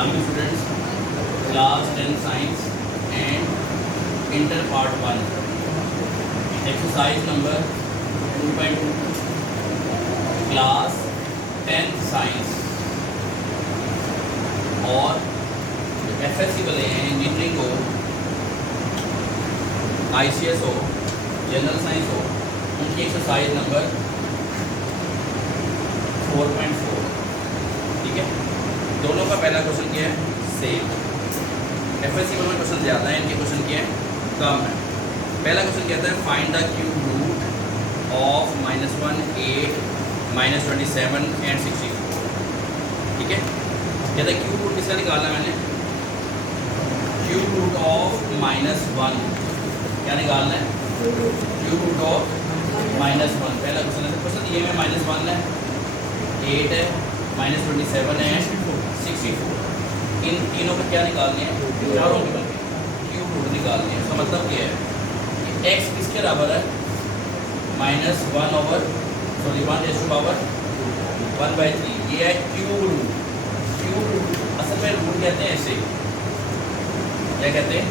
नाम के students, class 10 science and inter part 1, exercise number 2.2, class 10th science. और FSc वाले हैं, इंजीनियरिंग हो, आईसीएस हो, जनरल साइंस हो, उनकी एक्सरसाइज नंबर 4.4। ठीक है, दोनों का पहला क्वेश्चन क्या है, सेम। एफएससी वालों में क्वेश्चन ज़्यादा है, इनके क्वेश्चन क्या है, कम है। पहला क्वेश्चन कहता है find the cube root of -1, 8, -27 and 64। ठीक है, कहता है क्यूब रूट किसका निकालना है मैंने, क्यूब रूट ऑफ -1 क्या निकालना है, क्यूब रूट ऑफ -1। पहला क्वेश्चन है, क्वेश्चन ये में -1 है, 8 है, -27 है, 64। इन तीनों को क्या निकालने हैं, चारों के बल्कि क्यूब रूट निकालने हैं। इसका मतलब क्या है कि x किसके बराबर है, (1/3) ये है क्यूब रूट। क्यूब रूट असल में रूट कहते हैं ऐसे, क्या कहते हैं,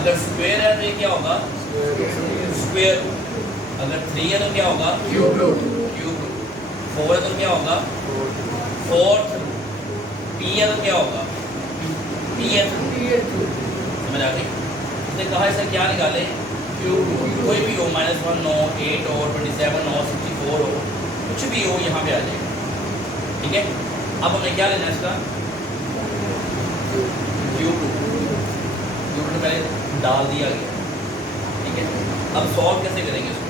अगर स्क्वायर है तो ये क्या होगा, स्क्वायर रूट। अगर 3 है तो क्या होगा, क्यूब रूट। क्यूब रूट 4 है तो क्या होगा, फोर्थ रूट। p है तो क्या होगा, pth रूट। समझ आ गई। इसने कहा इसका क्या निकाले, क्यूब रूट। कोई भी हो, -1 हो, 8 हो, 27 हो, 64 हो, कुछ भी हो यहाँ पे आ जाएगा। ठीक है, अब हमें क्या लेना है इसका, क्यूब रूट। क्यूब रूट पहले डाल दिया गया। ठीक है, अब सॉल्व कैसे करेंगे इसको।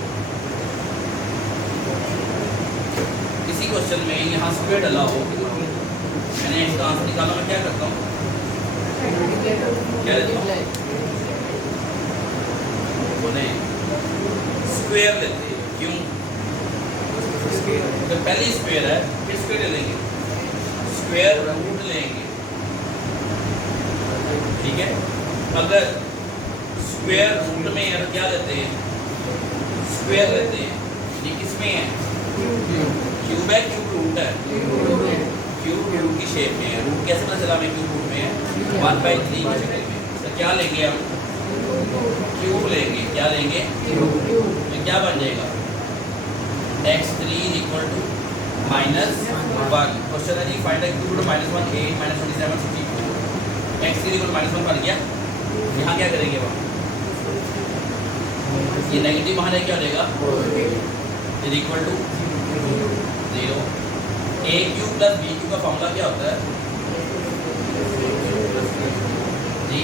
किसी क्वेश्चन में यहाँ स्क्वायर डला हो, मैंने इसका आंसर निकालना, मैं क्या करता हूँ, क्या लेता हूँ, बोले स्क्वायर लेते हैं। क्यों, तो पहले स्क्वायर है, फिर स्क्वायर ले लेंगे, स्क्वायर रूट लेंगे। ठीक है, अगर स्क्वायर रूट में है तो क्या लेते हैं, स्क्वायर लेते हैं। ये किसमें है, क्यूब है, क्यूब रूट है, क्यूब रूट की शेप में है। रूट कैसे पता चला हमें क्यूब रूट में है, 1/3 की शक्ल में। तो क्या लेंगे हम, क्यूब लेंगे। क्या लेंगे, तो क्या बन जाएगा, x3 = -1। क्वेश्चन है जी find the cube root of -1, 8, -27, 64। x3 = -1 बन गया। यहाँ क्या करेंगे वहाँ, ये नेगेटिव वहाँ क्या हो जाएगा, = 0। a cube plus b cube का फॉर्मूला क्या होता है जी,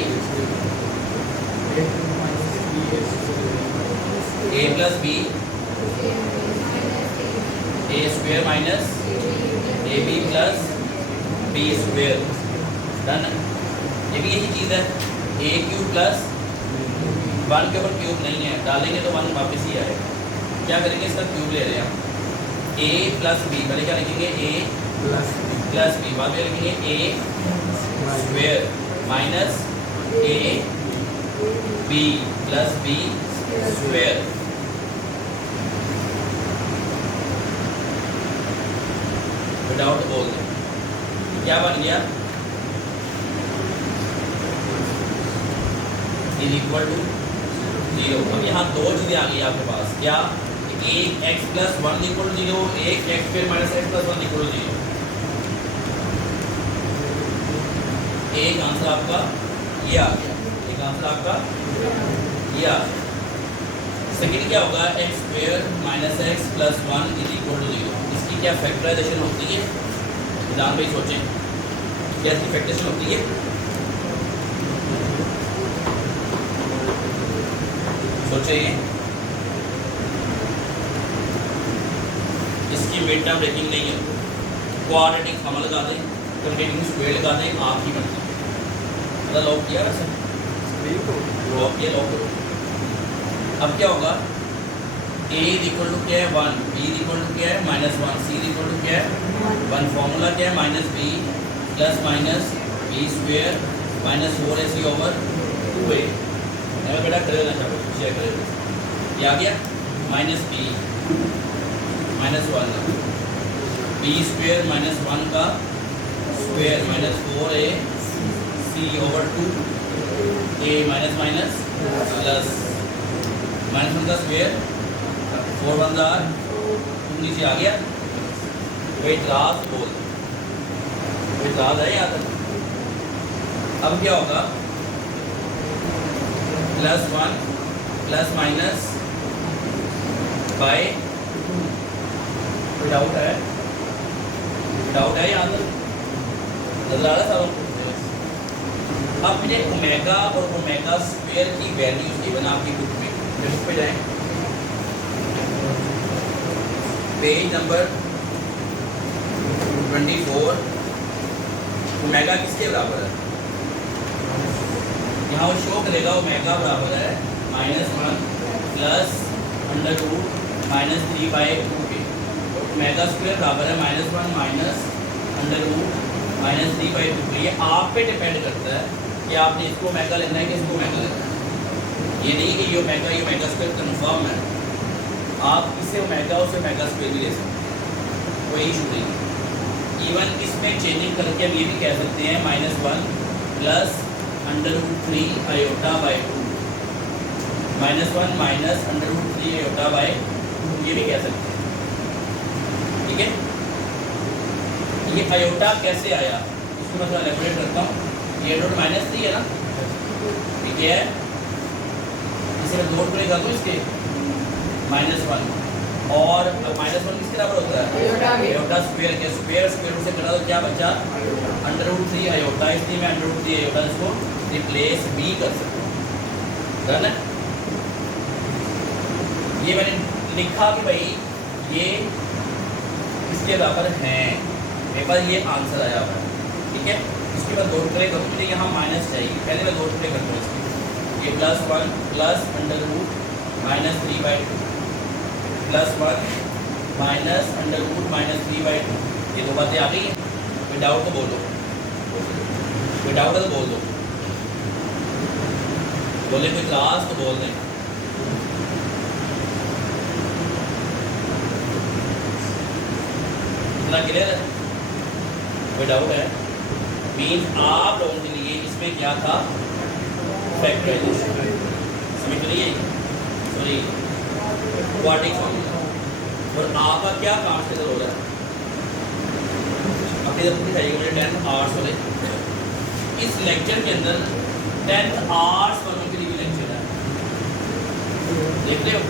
a plus b a square minus ab plus b square. Done. ये भी यही चीज़ है, a क्यूब प्लस 1 के ऊपर क्यूब नहीं है, डालेंगे तो 1 वापस ही आएगा। क्या करेंगे, इसका क्यूब ले रहे हैं हम, a प्लस b। पहले क्या लिखेंगे, a प्लस b, बाद में लिखेंगे a square minus a b plus b square. Without बोल दें क्या बन गया, = 0। अब यहाँ दो चीज़ें आ गई आपके पास, क्या, एक x + 1 = 0, एक x² - x + 1 = 0। एक आंसर आपका ये आ गया, एक आंसर आपका ये आ गया। सेकंड क्या होगा, x² - x + 1 = 0। इसकी क्या फैक्टराइजेशन होती है, ध्यान भाई सोचें, क्या इसकी फैक्टराइजेशन होती है, सोचें। इसकी मिड टर्म ब्रेकिंग नहीं है, क्वाड्रेटिक हम लगा दें, कंटिन्यूस स्क्वायर लगा दें, आप ही बनता है। लॉक किया वैसे, लॉक किया, लॉक करो। अब क्या होगा, a = क्या है 1, b = क्या है -1, c = क्या है 1। फॉर्मूला क्या है, -b + -b स्क्वायर -4ac/2a। मैं बेटा कर देना चाहूँ, चेक करें, ये आ गया, -b -1 b² - 1 का square minus 4ac over 2 a minus minus plus minus 1 का स्क्वायर 4 1 जार 2 नीचे आ गया। कोई इतराज बोल, कोई इतराज है यहाँ तक? अब क्या होगा? +1 प्लस माइनस बाय, डाउट है? डाउट है यहाँ तक? नजर आ रहा था? अब मुझे ओमेगा और ओमेगा स्क्वायर की वैल्यूज गिवन आपकी बुक में, बुक पे जाएं, पेज नंबर 24। ओमेगा किसके बराबर है? यहाँ वो शो करेगा ओमेगा बराबर है -1 प्लस √-3/2 के। ओमेगा स्क्वायर बराबर है -1 माइनस √-3/2 के। ये आप पे डिपेंड करता है कि आपने इसको ओमेगा लेना है कि इसको ओमेगा लेना है। ये नहीं कि ये ओमेगा स्क्वायर कन्फर्म है, आप इसे ओमेगा उसे ओमेगा स्क्वायर भी ले सकते हैं, कोई इशू नहीं। इवन इसमें चेंजिंग करके हम ये भी कह सकते हैं -1 प्लस √3 आयोटा/2 -1 माइनस √3 आयोटा/2 ये भी कह सकते हैं। ठीक है, ये आयोटा कैसे आया इसको मैं थोड़ा एलेबोरेट करता हूँ। ये -3 है ना, ठीक है, इसे मैं नोट कर दूँ इसके -1 और -1 किसके बराबर होता है? आयोटा स्क्वायर के। स्क्वायर से करा तो क्या बचा? √3 आयोटा, इसलिए मैं √3 आयोटा इसको रिप्लेस भी कर सकता हूँ। डन है? ये मैंने लिखा कि भाई ये इसके बराबर हैं, मेरे पास ये आंसर आया हुआ है। ठीक है, इसके बाद 2 टुकड़े करूँ, मुझे यहाँ माइनस चाहिए, पहले मैं 2 टुकड़े करता हूँ इसके। ये +1 प्लस √-3/2 +1 माइनस √-3/2। ये दो बातें आ गई हैं। कोई डाउट तो बोलो, कोई डाउट है तो बोल दो, बोले कोई क्लास तो बोल दें। इतना क्लियर है? कोई डाउट है? मीन्स आप लोगों के लिए इसमें क्या था? फैक्टराइजेशन। समझ रही है? Sorry, quadratic formula. और आपका क्या काम से हो रहा है? अपनी तरफ दिखाइएगा मुझे 10th आर्ट्स वाले। इस लेक्चर के अंदर 10th आर्ट्स वालों के लिए भी लेक्चर है, देख रहे हो?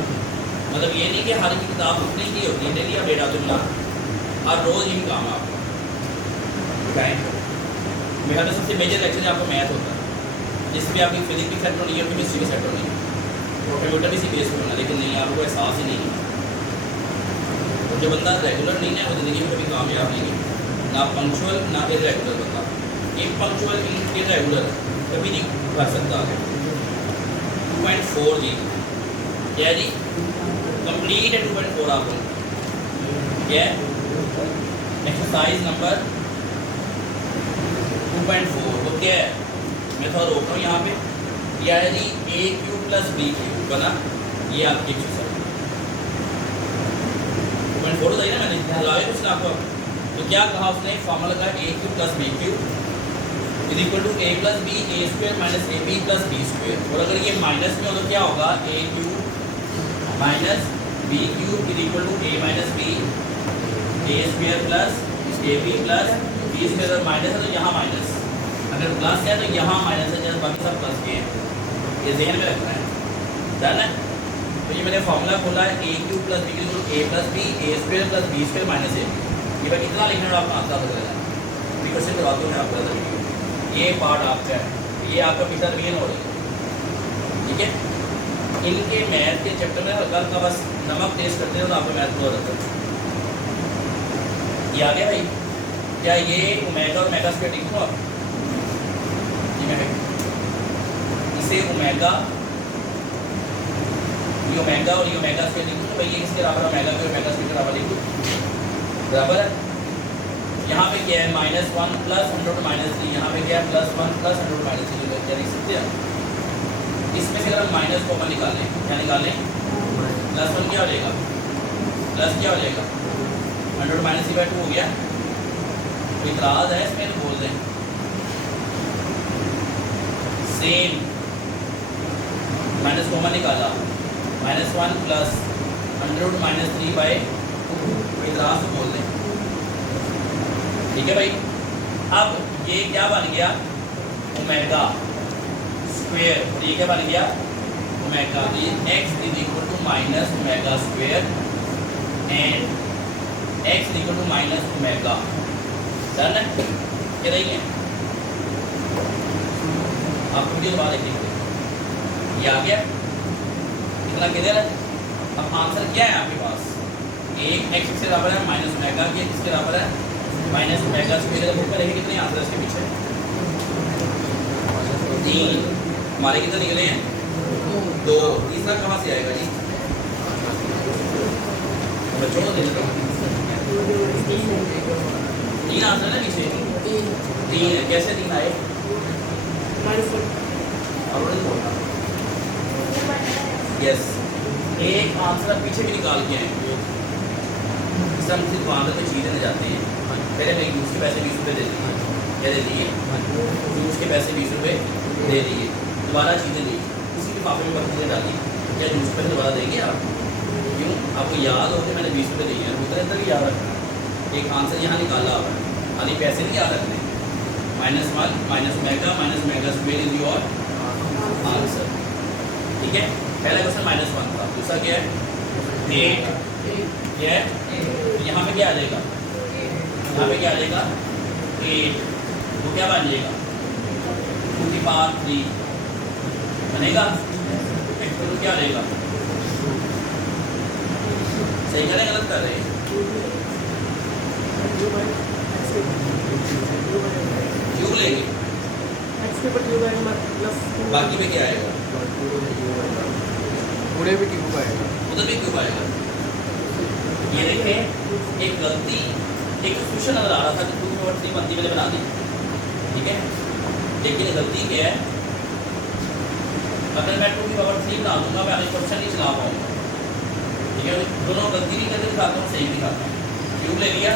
मतलब ये नहीं कि हर की किताब उतनी की होती है, डेली आप डेटा दूंगा और रोज़ ही काम है आपका। मेरा तो सबसे मेजर लेक्चर आपका मैथ होता है, जिसमें आपकी फिजिक्स भी सेट होनी है, केमिस्ट्री भी सेट होनी है, और कंप्यूटर भी इसी बेस पर होना। लेकिन नहीं, आपको एहसास ही नहीं है। तो जो बंदा रेगुलर नहीं है वो ज़िंदगी में कभी कामयाब नहीं है, ना पंक्चुअल ना इरेगुलर बंदा। एक पंक्चुअल इरेगुलर कभी नहीं कर सकता। 2.4 जी क्या है जी? कंप्लीट है 2.4 आप लोग। क्या है? एक्सरसाइज नंबर 2.4 तो क्या है? मैं थोड़ा रोक रहा हूँ यहाँ पे। यह है जी a³ + b³ बना, ये आपकी एक्सरसाइज 2.4 बताइए ना, मैंने लगाया कुछ ना आपको। तो क्या कहा उसने? फॉर्मूला का a³ + b³ = a + b a² - ab + b²। और अगर ये माइनस में हो तो क्या होगा? a³ - b³ = a - b a² + ab + b²। अगर माइनस है तो यहाँ माइनस, अगर प्लस है तो यहाँ माइनस है, जैसे बाकी सब प्लस के हैं। ये ज़हन में रखना है। डन है? तो ये मैंने फॉर्मूला खोला है a³ + b = a + b a² + b² - ab। ये भाई इतना लिखना है, आपका आंसर हो जाएगा। क्वेश्चन करवाता हूँ मैं आपको। ये पार्ट आपका है, ये आपका पिछला रिवीजन हो रही है। ठीक है, इनके मैथ के चैप्टर में हल्का हल्का बस नमक टेस्ट करते हैं तो आपका मैथ हो जाता है। ये आ गया भाई? क्या ये ओमेगा और ओमेगा स्क्वायर लिखूँ आप? इसे ओमेगा, ये ओमेगा और ये ओमेगा स्क्वायर लिखूँ तो भाई ये किसके बराबर? ओमेगा के ओमेगा स्क्वायर के बराबर लिखूँ, बराबर है। यहाँ पे क्या है? -1 प्लस √-3। यहाँ पे क्या है? +1 प्लस √-3। क्या लिख सकते हैं? इसमें से अगर हम माइनस कॉमन निकालें, क्या निकालें? +1 क्या हो जाएगा? प्लस क्या हो जाएगा? √-3/2 हो गया। कोई इतराज है इसमें तो बोल दें। सेम माइनस कॉमन निकाला, -1 प्लस √-3/2, कोई इतराज तो बोल दें। ठीक है भाई। अब ये क्या बन गया, ओमेगा स्क्वायर, और ये क्या बन गया, ओमेगा। तो ये x = minus omega square and x = minus omega. Done है, क्या रही है आपको भी दोबारा लिखेंगे। ये आ गया, इतना क्लियर है। अब आंसर क्या है आपके पास, एक x किसके बराबर है, माइनस ओमेगा, ये किसके बराबर है, माइनस ओमेगा स्क्वायर। बुक में लिखे कितने आंसर इसके पीछे, 3। हमारे कितने निकले हैं, 2। तीसरा कहाँ से आएगा जी, बच्चों को दे देता हूँ। 3 आंसर है ना पीछे, 3 है। कैसे 3 आए, यस, एक आंसर पीछे भी निकाल के आए। इससे हम सिर्फ वहाँ पे चीज़ें ले जाते हैं। पहले मेरी जूस के पैसे 20 रुपये दे दिए, क्या दे दिए, जूस के पैसे 20 रुपये दे दिए। दोबारा चीज़ें ली, उसी लिफाफे में बर्तन डाली, क्या जूस के पैसे दोबारा देंगे आप, क्यों, आपको याद हो कि मैंने 20 रुपये दिए हैं, उतना इतना भी याद रखना। एक आंसर यहाँ निकाला हुआ है, खाली पैसे नहीं याद रखने। -1 minus omega square is your answer. ठीक है, पहला क्वेश्चन -1 था, दूसरा क्या है, 8। क्या है, यहाँ पे क्या आ जाएगा, यहाँ पे क्या आ जाएगा, 8, तो क्या बन जाएगा, 2⁵ बनेगा, तो क्या रहेगा, सही करें गलत कर रहे हैं, क्यों लेंगे, बाकी में क्या आएगा, पूरे भी क्यूब आएगा, उधर भी क्यूब आएगा। ये देखें, एक गलती, एक क्वेश्चन नजर आ रहा था कि 2/3 बनती मैंने बना दी, ठीक है, लेकिन गलती क्या है, अगर मैं 2/3 बना दूंगा मैं आगे क्वेश्चन नहीं चला पाऊंगा। ठीक है, दोनों गलती नहीं करके दिखाता हूँ, सही दिखाता हूँ। क्यूब ले लिया,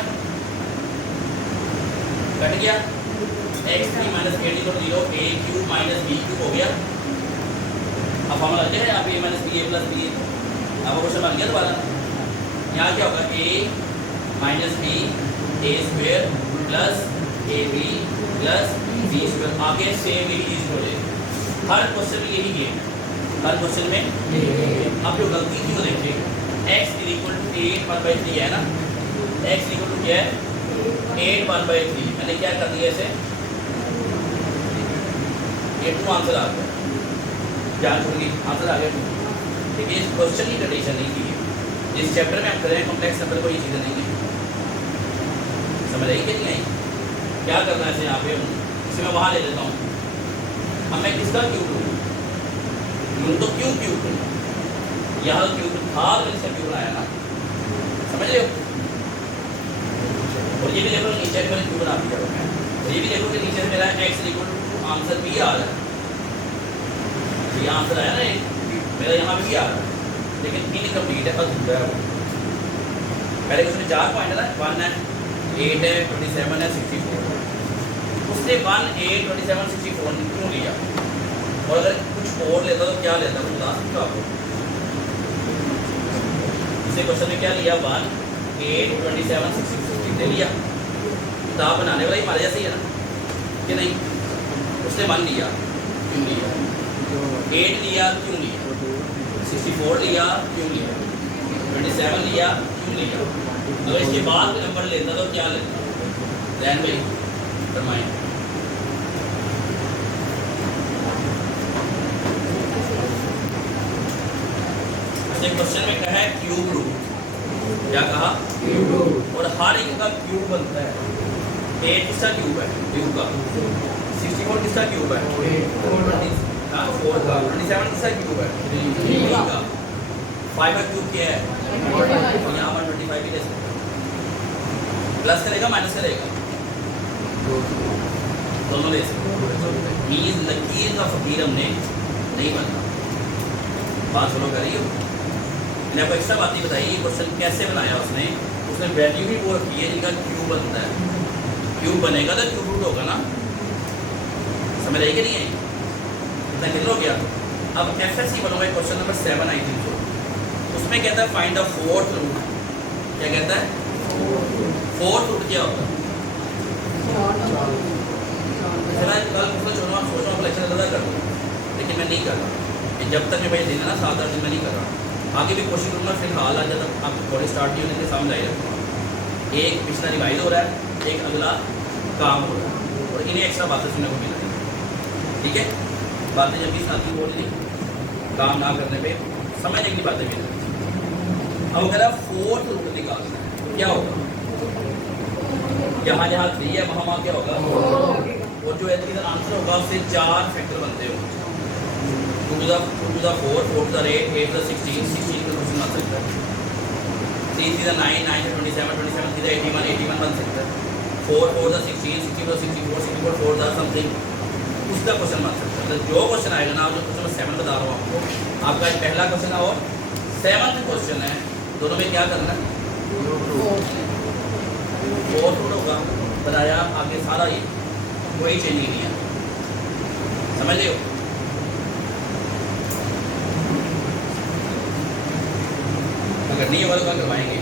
कट गया, x3 - 8 = 0, a³ - b³ हो गया। अब फॉर्मूला लग जाए यहाँ पे a - ba + b, अब क्वेश्चन बन गया दोबारा। यहाँ क्या होगा, a - b a² + ab + b², आगे सेम यही चीज हो जाएगी। हर क्वेश्चन में यही है, हर क्वेश्चन में। अब जो गलती थी वो देखिए, x = 8/3 है ना, x = क्या है, 8/3। मैंने क्या कर दिया इसे, ये 2 आंसर आ गया, जान छोड़िए आंसर आ गया। देखिए इस क्वेश्चन की कंडीशन नहीं की है, जिस चैप्टर में हम करें कॉम्प्लेक्स नंबर को ये चीज़ें नहीं है, समझ आई कि नहीं आई। क्या करना है इसे, यहाँ पे इसे मैं वहाँ ले लेता हूँ। अब मैं किसका क्यूब लूँ, तो क्यों क्यूब लूँ, यहाँ क्यूब था तो इसका क्यूब बनाया ना, समझ रहे हो। और ये भी देखो नीचे मैंने क्यूब बना दिया, और ये भी देखो कि नीचे से मेरा x = आंसर भी आ रहा है, ये आंसर आया ना, मेरा यहाँ पे भी आ रहा है, लेकिन इनकम्प्लीट है, अधूरा है वो। पहले क्वेश्चन 4 पॉइंट है ना, 1 है, 8 है, 27 है, 64। उसने 1, 8, 27, 64 क्यों लिया, और अगर कुछ और लेता तो क्या लेता, बता सकते हो आपको। इसे क्वेश्चन में क्या लिया, 1, 8, 27, 64 ले लिया। किताब बनाने वाला ही हमारे जैसे ही है ना, कि नहीं। उसने 1 लिया, क्यों लिया, 8 लिया, क्यों लिया, 64 लिया, क्यों लिया, 27 लिया, क्यों लिया। अगर इसके बाद में नंबर लेता तो क्या लेता, ध्यान भाई फरमाएं। क्वेश्चन में कहा है क्यूब रूट, क्या कहा, क्यूब रूट, और हर एक का क्यूब बनता है। 8 किसका क्यूब है, क्यूब का। 64 किसका क्यूब है, 4 का। 27 किसका क्यूब है, 3 का। 5 का क्यूब क्या है, यहाँ पर 25 भी ले सकते, प्लस करेगा माइनस करेगा, दोनों ले सकते। मीन लकीर का फकीर हमने नहीं बनना, बात फॉलो करिए। मैंने आपको एक्स्ट्रा बात नहीं बताई, ये क्वेश्चन कैसे बनाया उसने वैल्यू ही वो रखी है जिनका क्यूब बनता है। क्यूब बनेगा तो क्यूब रूट होगा ना, समझ रही कि नहीं है? इतना क्लियर हो गया। अब FSC बनोगे question number 7 I think so, उसमें कहता है फाइंड द फोर्थ रूट। क्या कहता है? फोर्थ रूट क्या होता है? कल छोड़ो, आप सोचो, आप लेक्चर ज़्यादा कर दो, लेकिन मैं नहीं कर रहा, जब तक मैं भाई दिन है ना 7-8 दिन में नहीं कर रहा। आगे भी कोशिश करूँगा, फिलहाल आज जब आप कॉलेज स्टार्ट नहीं होने के समझ आएगा। एक पिछला रिवाइज हो रहा है, एक अगला काम हो रहा है, और इन्हें एक्स्ट्रा बातें सुनने को मिल रही है। ठीक है, बातें जब भी सुनाती बोल रही, काम ना करने पे समझने की बातें मिल रही। अब अगर फोर्थ रूट निकालना है तो क्या होगा? यहाँ जहाँ 3 है वहाँ क्या होगा? और जो इधर आंसर होगा उससे 4 फैक्टर बनते हो, 2 to the 4, 4 to the 8, 8 to the 16, 16 का क्वेश्चन बन सकता है, 3 to the 9, 9 to 27, 27 to the 81, 81 बन सकता है, 4 to the 16, 16 to the 64, 64 4 to something, उसका क्वेश्चन बन सकता है। तो जो क्वेश्चन आएगा ना, जो क्वेश्चन 7 बता रहा हूँ आपको, आपका पहला क्वेश्चन है और 7th क्वेश्चन है, दोनों में क्या करना है? फोर्थ रूट होगा, बताया आगे सारा ही, कोई चेंज नहीं है, समझ रहे हो? अगर नहीं होगा तो क्या करवाएंगे?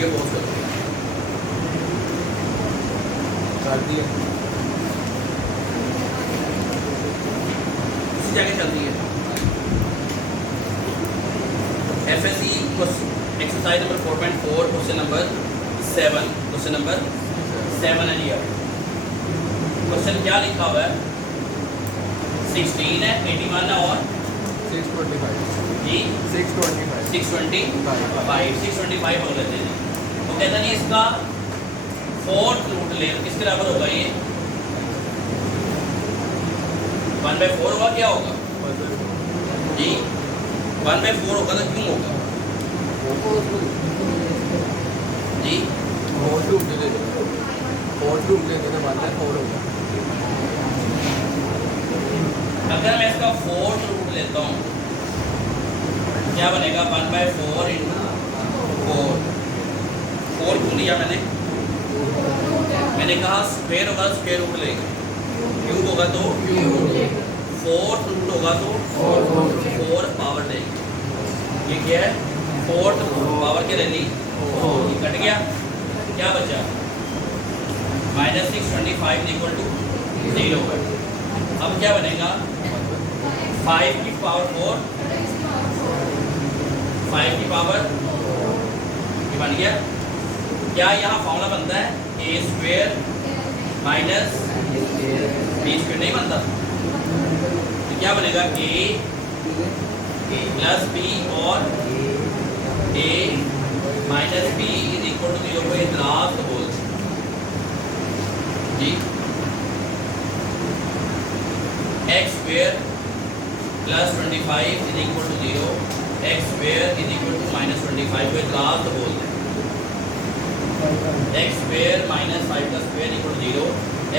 ये पोस्ट कर दिया, उसी जगह चलती है। FSC exercise number 4.4 question number 7, question number 7 है ये। क्वेश्चन क्या लिखा हुआ है? 16 है, 81 है और 625 जी 625 625 हो लेते हैं। तो कहता नहीं इसका फोर्थ रूट ले, किसके बराबर होगा ये? 1/4 होगा, क्या होगा जी? 1/4 होगा तो क्यों होगा जी? फोर्थ रूट ले देने वाला है 4 होगा। अगर मैं इसका फोर्थ रूट लेता हूँ क्या बनेगा? 1/4 इंटू 4 क्यों लिया मैंने कहा स्क्वायर होगा स्क्वायर रूट लेगा, क्यूब होगा तो फोर्थ रूट होगा तो 4 पावर लेगा। ये क्या है? फोर्थ पावर क्या ले ली? ये कट गया, क्या बचा? -625 इक्वल टू 0 कट। अब क्या बनेगा? 5 की पावर 4, 5 की पावर ये बन गया। क्या यहाँ फॉर्मूला बनता है? a square minus b square नहीं बनता, तो क्या बनेगा? a प्लस b और a minus b is equal to 0 को इतराज तो बोल जी। x square plus 25 is equal to 0, x square is equal to -25 को इतराज तो बोल x स्क्वेयर माइनस 5 का square equal to 0,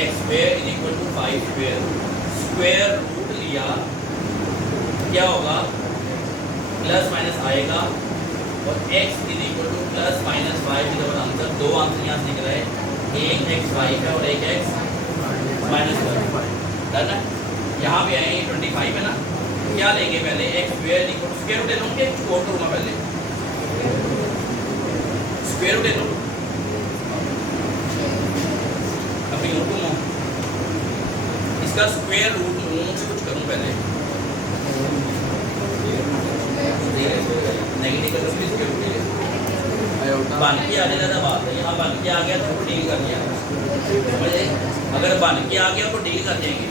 x square is equal to 5 square. Square root लिया क्या होगा? प्लस माइनस आएगा और x is equal to plus minus 5 is answer. दो आंसर यहाँ से निकल रहे, एक x 5 है और एक x माइनस 5 है ना। यहाँ पे आए 25 है ना, क्या लेंगे पहले? x square equal to square root ले लूँगे, छोड़ करूँगा पहले स्क्वायर रूट ले लूँ। इसका स्क्वायर रूट लूँ से कुछ करूँ पहले, नेगेटिव का स्क्वायर रूट ले बन के आने ज़्यादा बात है। यहाँ बन के आ गया तो डील कर दिया, समझे? अगर बन के आ गया तो डील कर देंगे,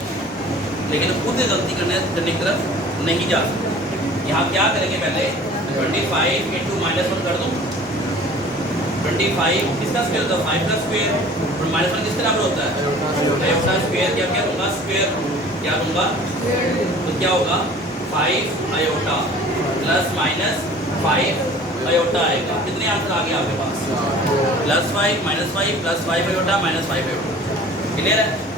लेकिन खुद गलती करने की तरफ नहीं जा सकते। यहाँ क्या करेंगे? पहले 25 इंटू -1 कर दूँ। 25 किसका स्क्वायर होता है? 5 का स्क्वायर, और -1 किसके बराबर होता है? Iota square. क्या दूंगा? स्क्वायर क्या दूंगा? तो क्या होगा? 5 आयोटा प्लस माइनस 5 आयोटा आएगा। कितने आंसर आ गए आपके पास? +5 -5 +5 आयोटा -5 आयोटा। क्लियर है।